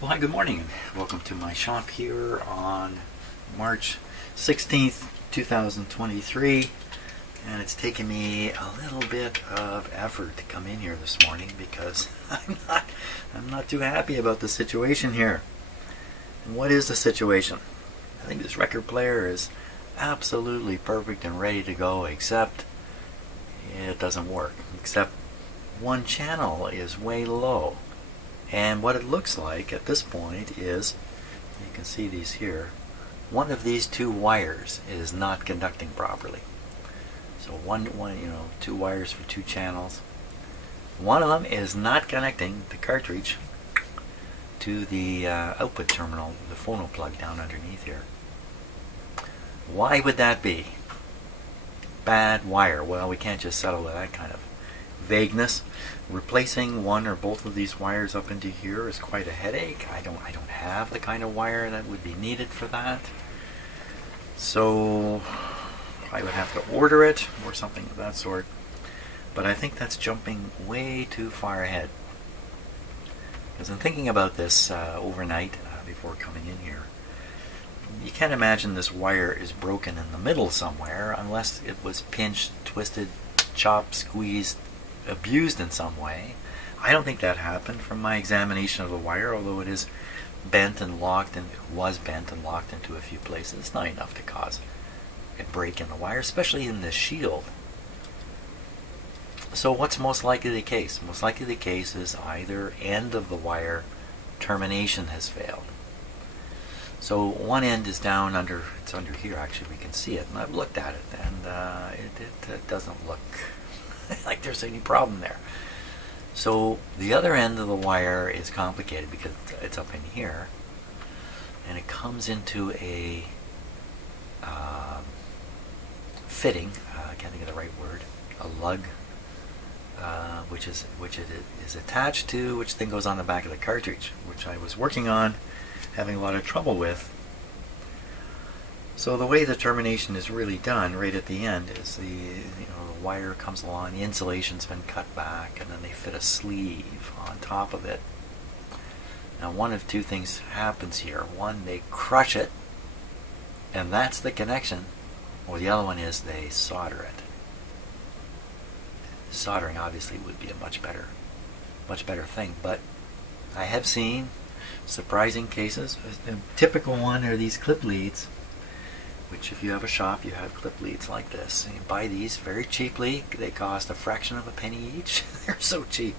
Well, hi, good morning, and welcome to my shop here on March 16th, 2023. And it's taken me a little bit of effort to come in here this morning because I'm not too happy about the situation here. And what is the situation? I think this record player is absolutely perfect and ready to go, except it doesn't work. Except one channel is way low. And what it looks like at this point is, you can see these here, one of these two wires is not conducting properly. So two wires for two channels. One of them is not connecting the cartridge to the output terminal, the phono plug down underneath here. Why would that be? Bad wire. Well, we can't just settle with that kind of vagueness. Replacing one or both of these wires up into here is quite a headache. I don't have the kind of wire that would be needed for that. So I would have to order it or something of that sort. But I think that's jumping way too far ahead. Because I'm thinking about this overnight before coming in here. You can't imagine this wire is broken in the middle somewhere unless it was pinched, twisted, chopped, squeezed, abused in some way. I don't think that happened from my examination of the wire, although it is bent and locked, and it was bent and locked into a few places. It's not enough to cause a break in the wire, especially in the shield. So what's most likely the case? Most likely the case is either end of the wire termination has failed. So one end is down under, it's under here actually, we can see it, and I've looked at it, and it doesn't look like there's any problem there. So the other end of the wire is complicated because it's up in here, and it comes into a fitting. I can't think of the right word. A lug, which it is attached to, which then goes on the back of the cartridge, which I was working on, having a lot of trouble with. So the way the termination is really done right at the end is the wire comes along, the insulation's been cut back, and then they fit a sleeve on top of it. Now one of two things happens here. One, they crush it, and that's the connection, or the other one is they solder it. Soldering obviously would be a much better thing, but I have seen surprising cases. A typical one are these clip leads, which if you have a shop, you have clip leads like this. And you buy these very cheaply. They cost a fraction of a penny each. They're so cheap.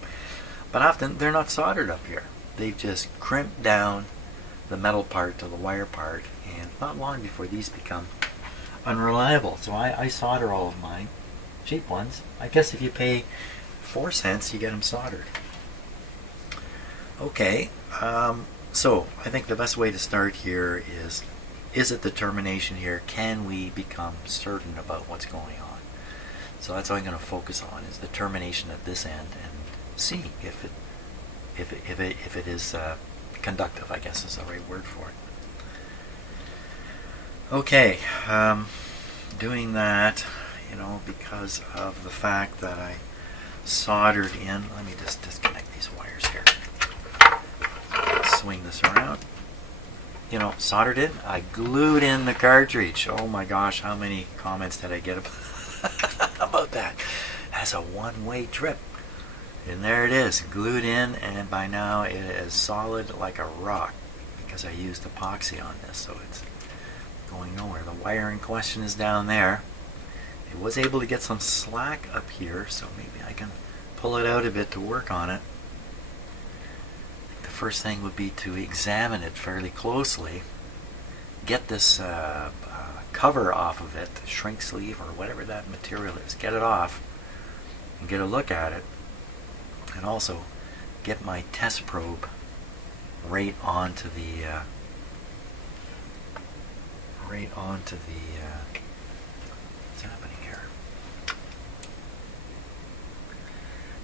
But often they're not soldered up here. They've just crimped down the metal part to the wire part, and not long before these become unreliable. So I solder all of mine, cheap ones. I guess if you pay 4 cents, you get them soldered. Okay, so I think the best way to start here is it the termination here? Can we become certain about what's going on? So that's what I'm going to focus on, is the termination at this end, and see if it is conductive, I guess is the right word for it. Okay, doing that, because of the fact that I soldered in. Let me just disconnect these wires here. Swing this around. Soldered in. I glued in the cartridge. Oh my gosh, how many comments did I get about that? That's a one-way trip. And there it is, glued in, and by now it is solid like a rock because I used epoxy on this, so it's going nowhere. The wire in question is down there. It was able to get some slack up here, so maybe I can pull it out a bit to work on it. First thing would be to examine it fairly closely, get this cover off of it, the shrink sleeve or whatever that material is, get it off and get a look at it, and also get my test probe right onto the what's happening here?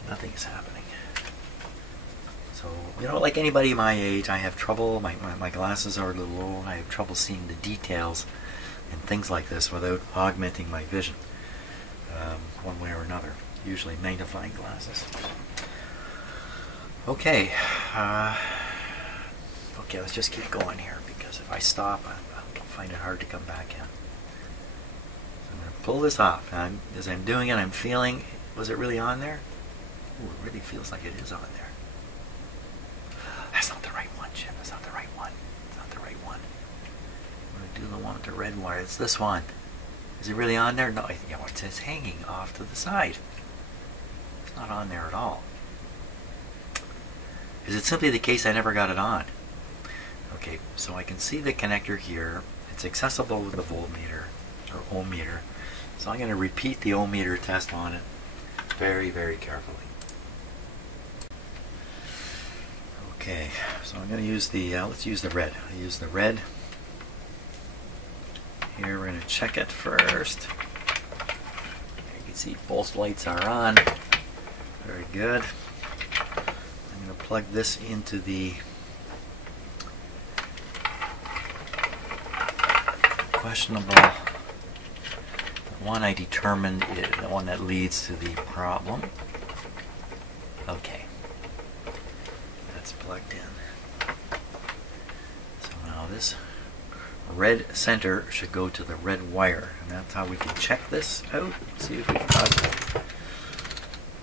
Nothing is happening. So, like anybody my age, I have trouble, my glasses are a little low, I have trouble seeing the details and things like this without augmenting my vision one way or another, usually magnifying glasses. Okay, Okay, let's just keep going here, because if I stop, I'll find it hard to come back in. So I'm going to pull this off. And as I'm doing it, I'm feeling, was it really on there? Ooh, it really feels like it is on there. That's not the right one, Jim. That's not the right one. It's not the right one. I'm going to do the one with the red wire. It's this one. Is it really on there? No, you know, it says hanging off to the side. It's not on there at all. Is it simply the case I never got it on? Okay, so I can see the connector here. It's accessible with the voltmeter or ohm meter. So I'm going to repeat the ohm meter test on it very, very carefully. Okay, so I'm going to use the, let's use the red. I use the red. Here we're going to check it first. You can see both lights are on. Very good. I'm going to plug this into the questionable. The one I determined is the one that leads to the problem. Okay. That's plugged in. So now this red center should go to the red wire, and that's how we can check this out. See if we've got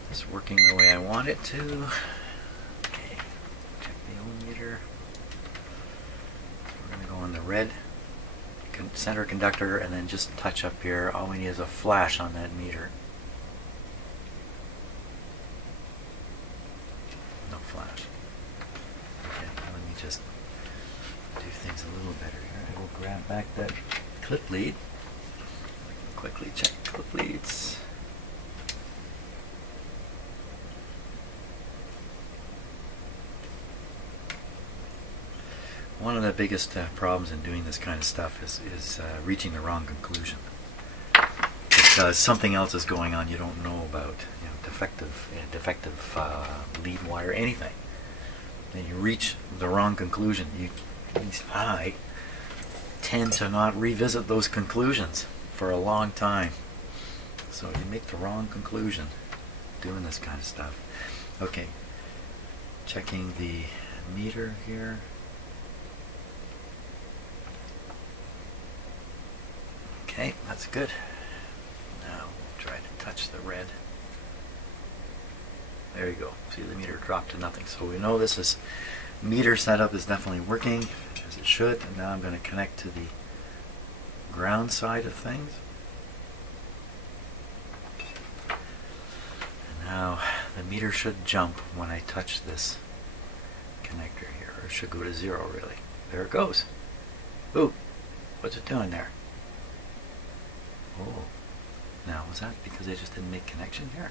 this working the way I want it to. Okay, check the ohm meter. We're going to go on the red center conductor and then just touch up here. All we need is a flash on that meter. No flash. Okay, let me just do things a little better here. I will grab back that clip lead. I can quickly check clip leads. One of the biggest problems in doing this kind of stuff is reaching the wrong conclusion, because something else is going on you don't know about. You know, defective lead wire, anything. And you reach the wrong conclusion. At least I tend to not revisit those conclusions for a long time. So you make the wrong conclusion doing this kind of stuff. Okay, checking the meter here. Okay, that's good. Now we'll try to touch the red. There you go. See, the meter dropped to nothing. So we know this is meter setup is definitely working as it should. And now I'm going to connect to the ground side of things. And now the meter should jump when I touch this connector here, or it should go to 0 really. There it goes. Ooh, what's it doing there? Oh, now was that because I just didn't make connection here?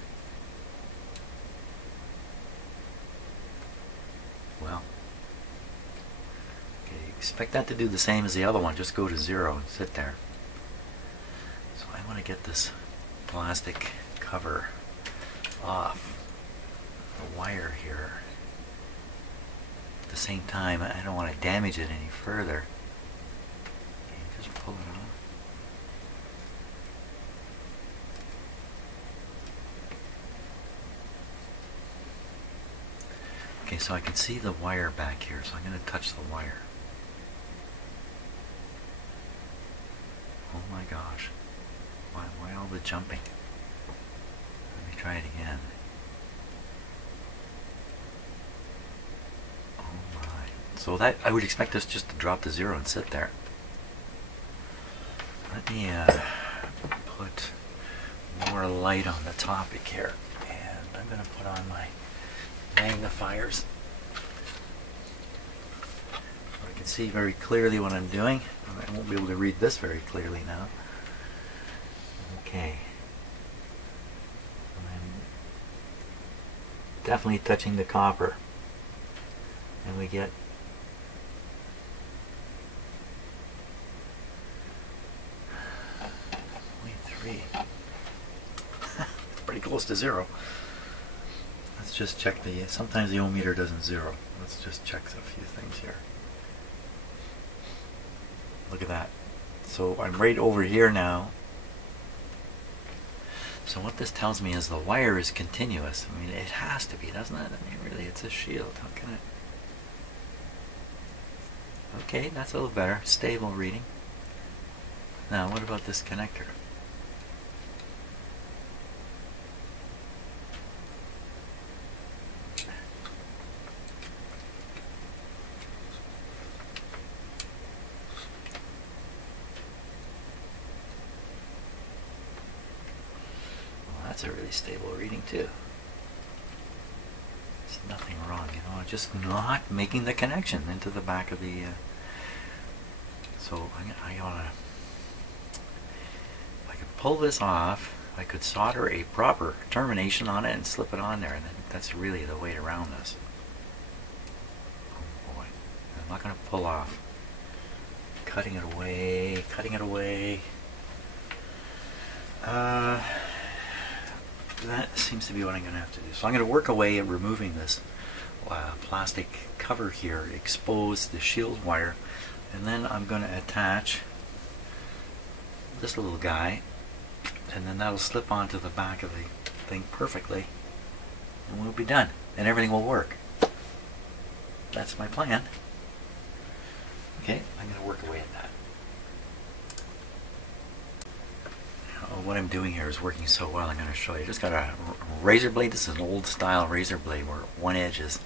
Well, okay, expect that to do the same as the other one, just go to 0 and sit there. So I want to get this plastic cover off the wire here. At the same time, I don't want to damage it any further. Okay, just pull it off. Okay, so I can see the wire back here, so I'm going to touch the wire. Oh my gosh. Why all the jumping? Let me try it again. Oh my. So that, I would expect this just to drop to 0 and sit there. Let me put more light on the topic here. And I'm going to put on my magnifiers. I can see very clearly what I'm doing. I won't be able to read this very clearly now. Okay. I'm definitely touching the copper. And we get .3. It's pretty close to 0. Let's just check the, sometimes the ohm meter doesn't 0. Let's just check a few things here. Look at that. So I'm right over here now. So what this tells me is the wire is continuous. I mean, it has to be, doesn't it? I mean, really, it's a shield. How can it? Okay, that's a little better. Stable reading. Now, what about this connector? Well, that's a really stable reading too. There's nothing wrong, you know, just not making the connection into the back of the... So I gotta... If I could pull this off, I could solder a proper termination on it and slip it on there, and then that's really the way around this. Oh boy, I'm not gonna pull off. Cutting it away, cutting it away. That seems to be what I'm gonna have to do. So I'm gonna work away at removing this plastic cover here, expose the shield wire, and then I'm gonna attach this little guy, and then that'll slip onto the back of the thing perfectly, and we'll be done, and everything will work. That's my plan. Okay, I'm going to work away at that. Now, what I'm doing here is working so well, I'm going to show you. I just got a razor blade. This is an old style razor blade where one edge is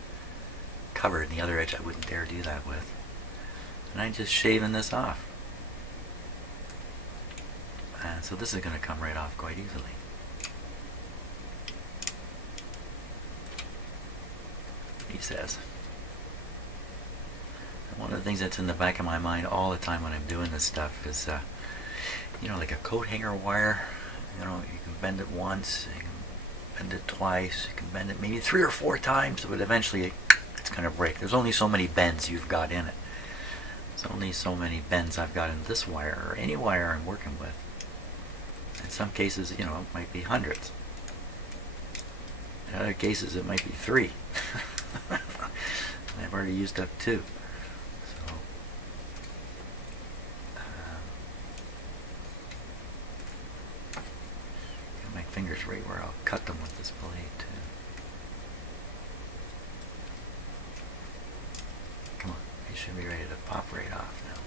covered and the other edge I wouldn't dare do that with. And I'm just shaving this off. And so this is going to come right off quite easily. He says. And one of the things that's in the back of my mind all the time when I'm doing this stuff is, you know, like a coat hanger wire. You know, you can bend it once, you can bend it twice, you can bend it maybe 3 or 4 times, but eventually it's going to break. There's only so many bends you've got in it. There's only so many bends I've got in this wire, or any wire I'm working with. In some cases, you know, it might be hundreds. In other cases, it might be 3. I've already used up 2. So, got my fingers right where I'll cut them with this blade too. Come on, it should be ready to pop right off now.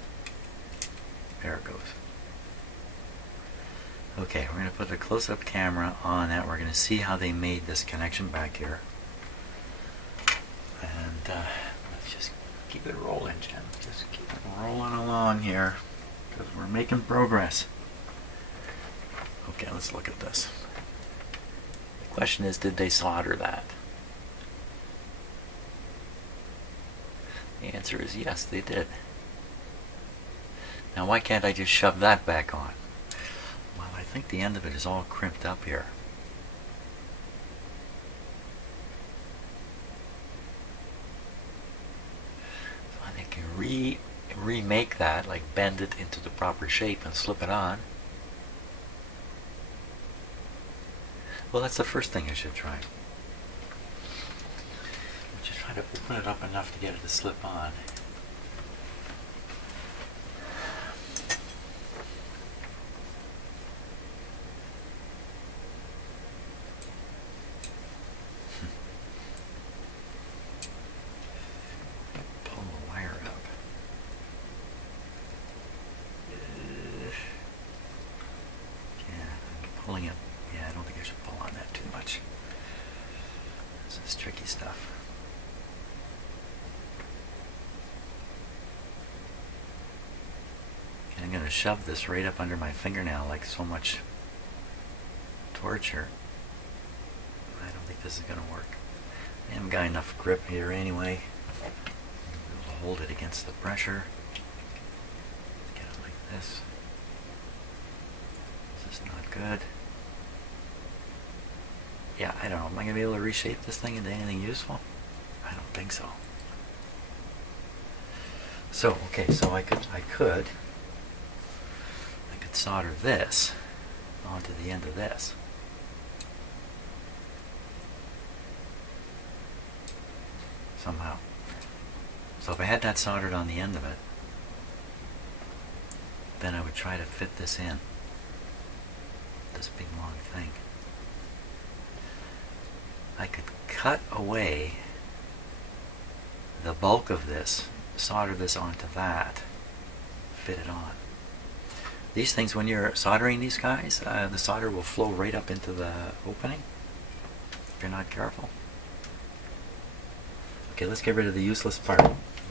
There it goes. Okay, we're going to put a close-up camera on that. We're going to see how they made this connection back here. And let's just keep it rolling, Jim. Just keep it rolling along here, because we're making progress. Okay, let's look at this. The question is, did they solder that? The answer is yes, they did. Now, why can't I just shove that back on? Well, I think the end of it is all crimped up here. So I think you remake that, like bend it into the proper shape and slip it on. Well, that's the first thing I should try. Just try to open it up enough to get it to slip on. Pulling it. Yeah, I don't think I should pull on that too much. This is tricky stuff. And I'm going to shove this right up under my fingernail like so much torture. I don't think this is going to work. I haven't got enough grip here anyway. I'll hold it against the pressure. Get it like this. This is not good. Yeah, I don't know. Am I going to be able to reshape this thing into anything useful? I don't think so. So, okay, so I could solder this onto the end of this. Somehow. So if I had that soldered on the end of it, then I would try to fit this in. This big long thing. I could cut away the bulk of this solder this onto that, fit it on. These things, when you're soldering these guys, the solder will flow right up into the opening if you're not careful. Okay, let's get rid of the useless part.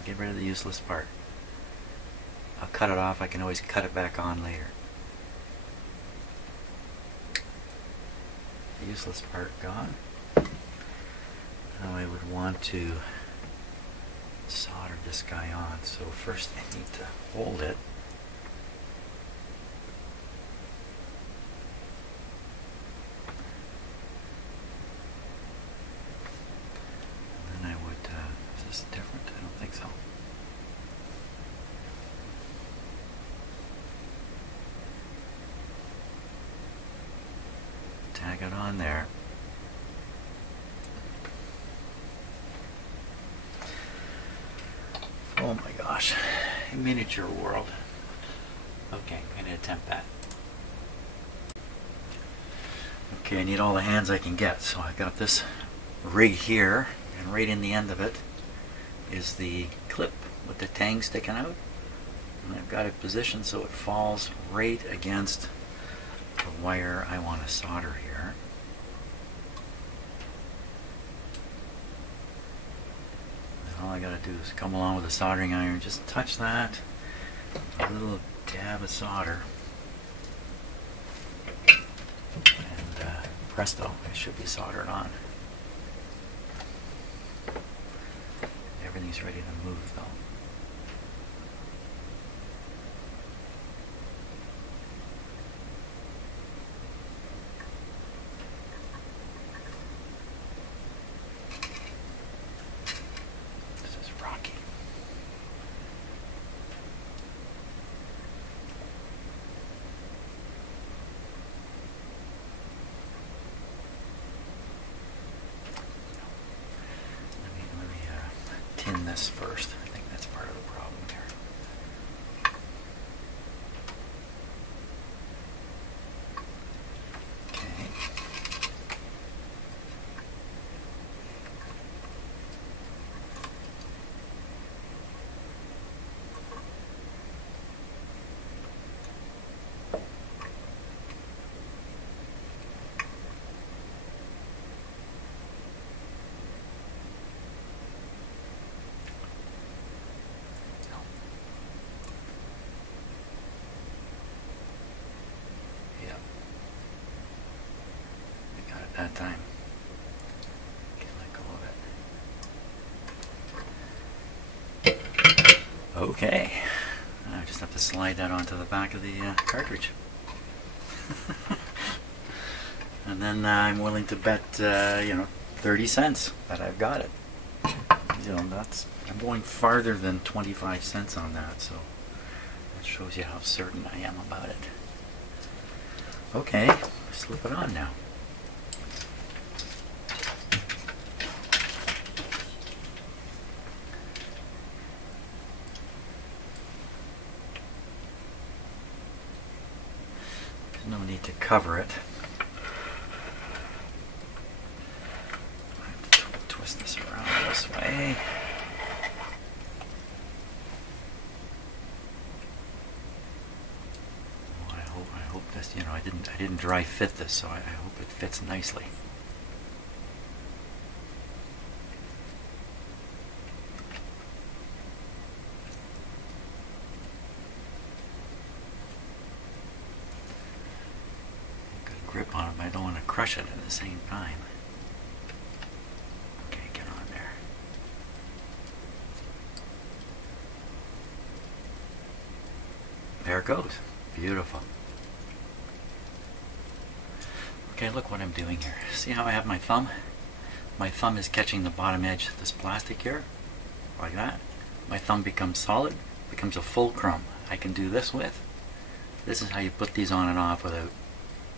Get rid of the useless part. I'll cut it off. I can always cut it back on later. The useless part gone. Now I would want to solder this guy on. So first I need to hold it. And then I would, is this different? I don't think so. Tag it on there. Oh my gosh, a miniature world. Okay, I'm going to attempt that. Okay, I need all the hands I can get, so I've got this rig here, and right in the end of it is the clip with the tang sticking out. And I've got it positioned so it falls right against the wire I want to solder here. All I gotta do is come along with a soldering iron, just touch that, a little dab of solder, and presto, it should be soldered on. Everything's ready to move though. This first. I think that's part of the problem here. Okay. That time. Can't let go of it. Okay. I just have to slide that onto the back of the cartridge. And then I'm willing to bet, 30 cents that I've got it. I'm going farther than 25 cents on that, so that shows you how certain I am about it. Okay, slip it on now. No need to cover it. I have to twist this around this way. Oh, I hope this, I didn't dry fit this, so I hope it fits nicely. Grip on it, but I don't want to crush it at the same time. Okay, get on there. There it goes. Beautiful. Okay, look what I'm doing here. See how I have my thumb? My thumb is catching the bottom edge of this plastic here, like that. My thumb becomes solid, becomes a fulcrum I can do this with. This is how you put these on and off without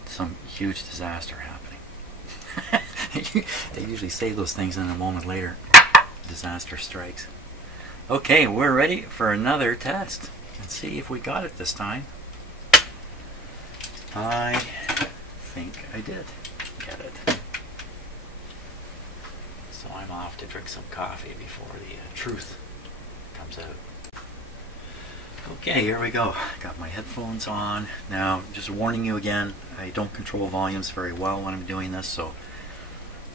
some huge disaster happening. They usually say those things and a moment later disaster strikes. Okay, we're ready for another test. Let's see if we got it this time. I think I did get it. So I'm off to drink some coffee before the truth comes comes out. Okay, here we go. Got my headphones on. Now, just warning you again, I don't control volumes very well when I'm doing this, so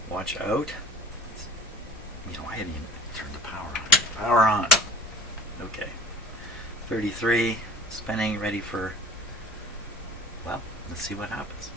watch out. You know, I hadn't even turned the power on. Power on. Okay. 33, spinning, ready for, well, let's see what happens.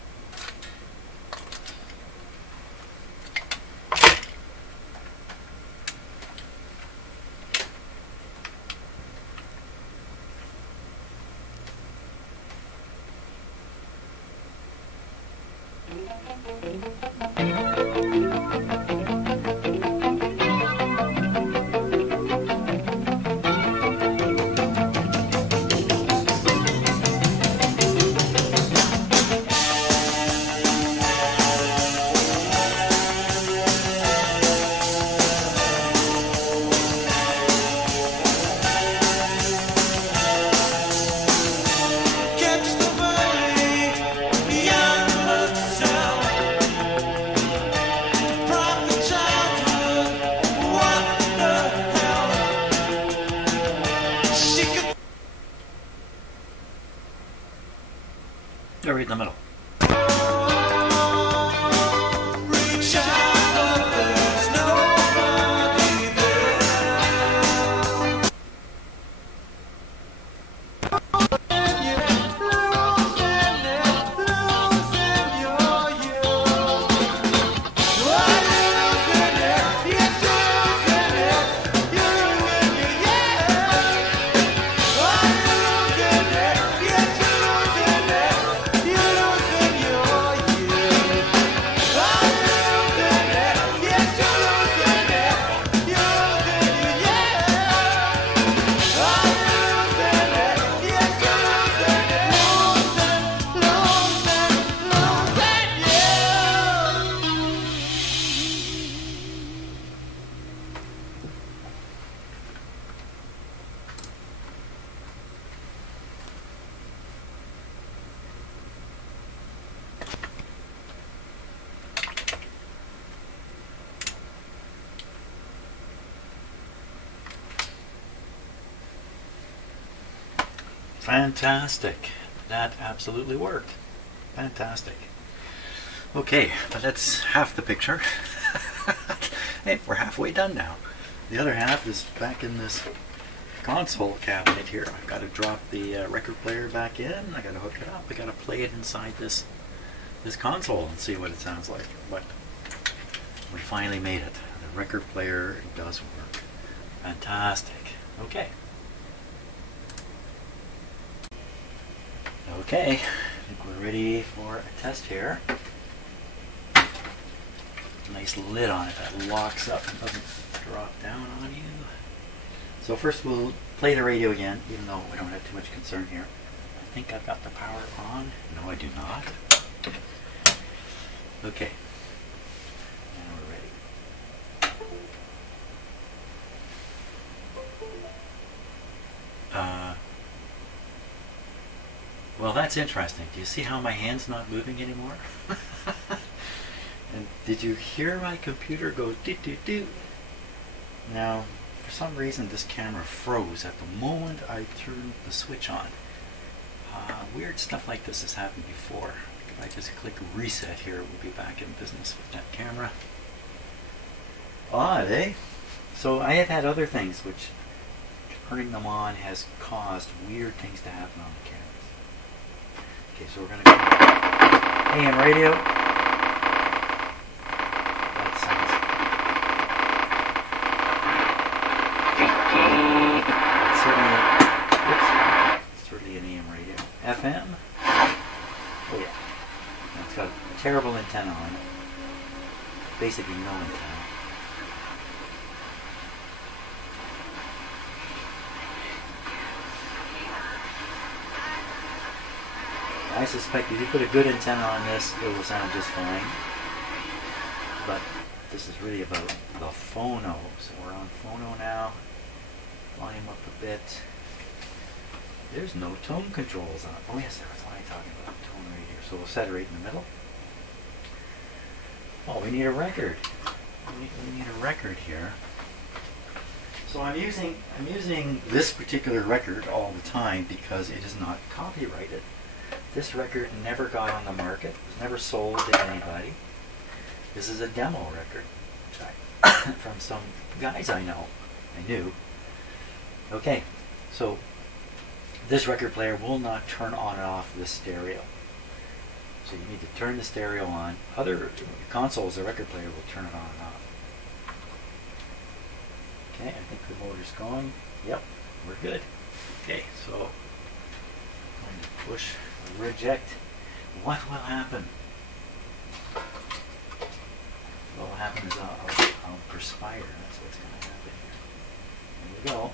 Right in the middle. Fantastic. That absolutely worked. Fantastic. Okay, but that's half the picture. Hey, we're halfway done now. The other half is back in this console cabinet here. I've got to drop the record player back in. I got to hook it up. I got to play it inside this console and see what it sounds like. But we finally made it. The record player does work. Fantastic. Okay. Okay, I think we're ready for a test here. Nice lid on it that locks up and doesn't drop down on you. So first we'll play the radio again, even though we don't have too much concern here. I think I've got the power on. No, I do not. Okay. Now we're ready. Well, that's interesting. Do you see how my hand's not moving anymore? And did you hear my computer go do-do-do? Now, for some reason this camera froze at the moment I turned the switch on. Weird stuff like this has happened before. If I just click reset here, we'll be back in business with that camera. Odd, eh? So I have had other things which turning them on has caused weird things to happen on the cameras. Okay, so we're going to go AM radio. That sounds. Certainly an AM radio. FM. Oh yeah. And it's got a terrible antenna on it. Basically no antenna. I suspect if you put a good antenna on this, it will sound just fine. But this is really about the phono. So we're on phono now. Volume up a bit. There's no tone controls on. Oh yes, that's what I'm talking about. Tone right here. So we'll set it right in the middle. Oh, we need a record. We need a record here. So I'm using this particular record all the time because it is not copyrighted. This record never got on the market, was never sold to anybody. This is a demo record, which from some guys I knew. Okay, so this record player will not turn on and off the stereo. So you need to turn the stereo on. Other consoles, the record player will turn it on and off. Okay, I think the motor's going. Yep, we're good. Okay, so I'm going to push reject. What will happen? What will happen is I'll perspire. That's what's going to happen here. There we go.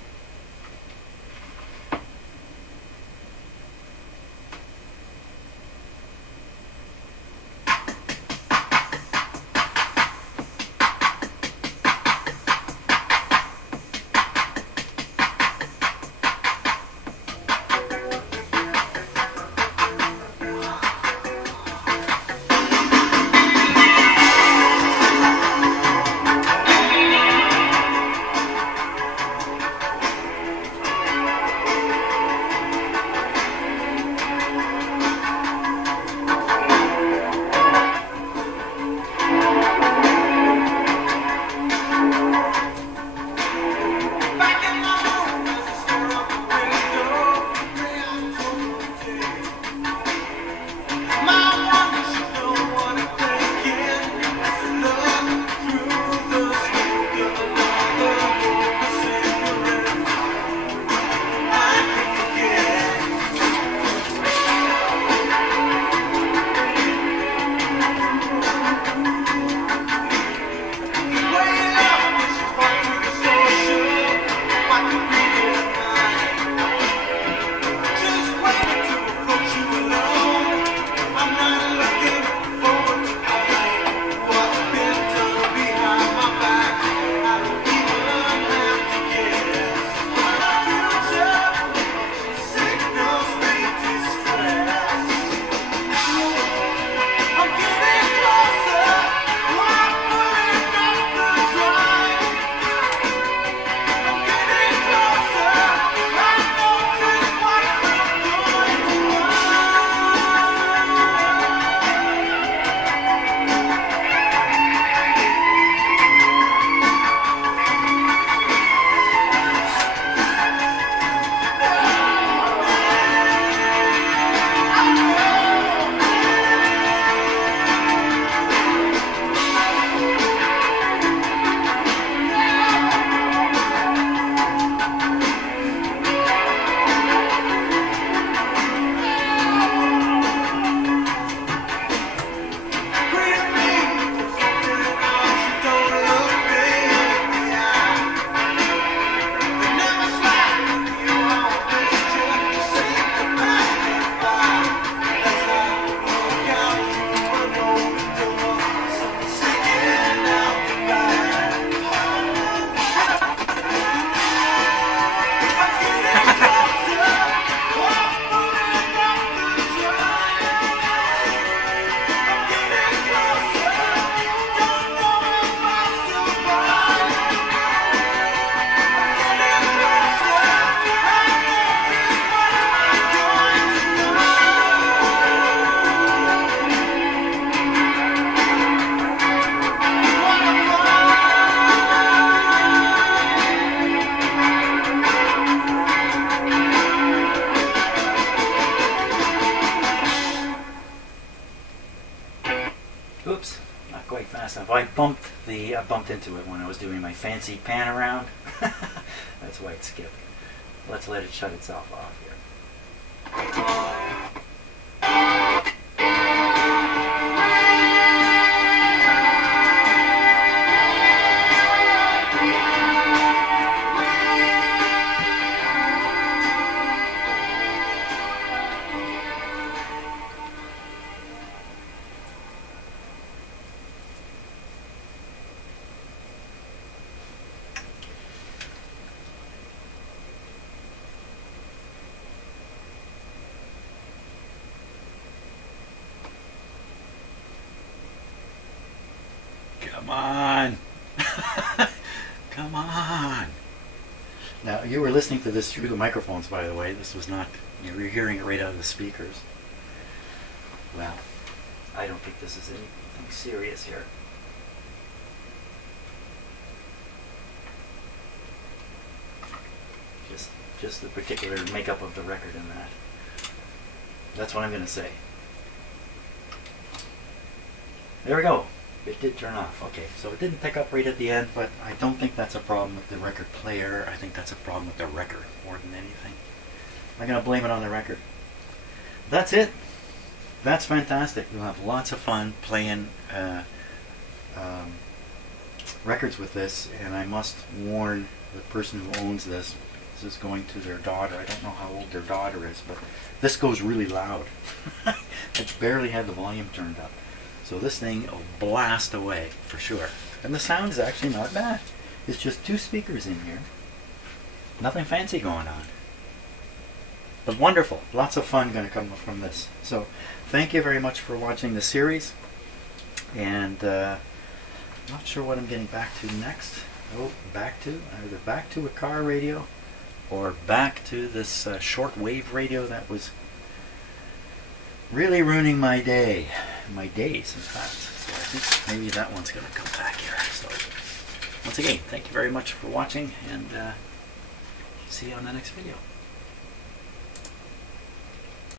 Oops, not quite fast enough. I bumped into it when I was doing my fancy pan around. That's why it skipped. Let's let it shut itself off here. Come on. Come on. You were listening to this through the microphones, by the way. This was not, you were hearing it right out of the speakers. Well, I don't think this is anything serious here. Just the particular makeup of the record in that. That's what I'm going to say. There we go. It did turn off. Okay, so it didn't pick up right at the end, but I don't think that's a problem with the record player. I think that's a problem with the record more than anything. I'm going to blame it on the record. That's it. That's fantastic. We'll have lots of fun playing records with this, and I must warn the person who owns this. This is going to their daughter. I don't know how old their daughter is, but this goes really loud. I barely had the volume turned up. So this thing will blast away for sure. And the sound is actually not bad. It's just 2 speakers in here. Nothing fancy going on. But wonderful. Lots of fun going to come from this. So thank you very much for watching the series. And I'm not sure what I'm getting back to next. Oh, either back to a car radio or back to this short-wave radio that was really ruining my day. My days, in fact. So I think maybe that one's going to come back here. So once again, thank you very much for watching, and see you on the next video.